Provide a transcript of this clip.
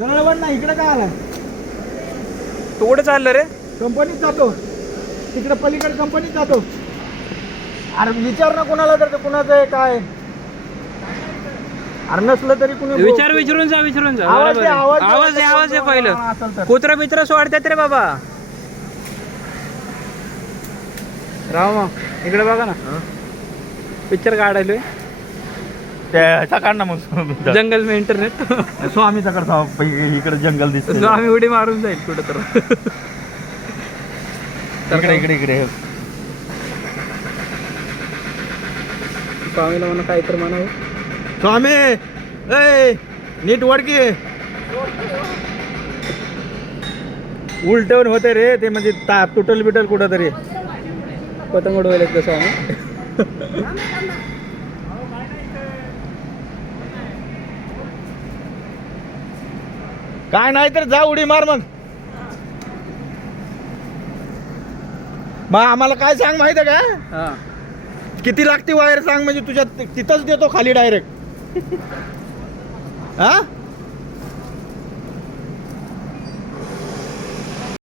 जवळ ना इकडे काय आलाय? तू कुठे चाललं रे? कंपनीत जातो, तिकडे पलीकडे कंपनीत जातो. अरे विचार ना कोणाला तर कुणाचं आहे काय. अरे नसलं तरी कुणी विचारून जा आवाज बरोबर दे, आहे. आवाज आवाज दे, आहे असेल पहिलं. तर. कुत्रा बित्र सोडतात रे बाबा. राव मग इकडे बघा ना, पिक्चर काढायलोय त्याचा काढ ना मग. जंगल में इंटरनेट. स्वामीचा कडचा इकडे जंगल दिसत. आम्ही उडी मारून जाईल कुठं तर. इकडे इकडे इकडे स्वामीला म्हणा काय तर म्हणावं. स्वामी ए नीट वडकी. उलटवून होते रे ते, म्हणजे तुटल बिटल कुठं तरी. पतंग उडवायला येत स्वामी. काय नाही तर जा उडी मार मग. आम्हाला काय सांग माहिती आहे का? हा किती लागते वायर सांग, म्हणजे तुझ्या तिथंच देतो खाली डायरेक्ट. हा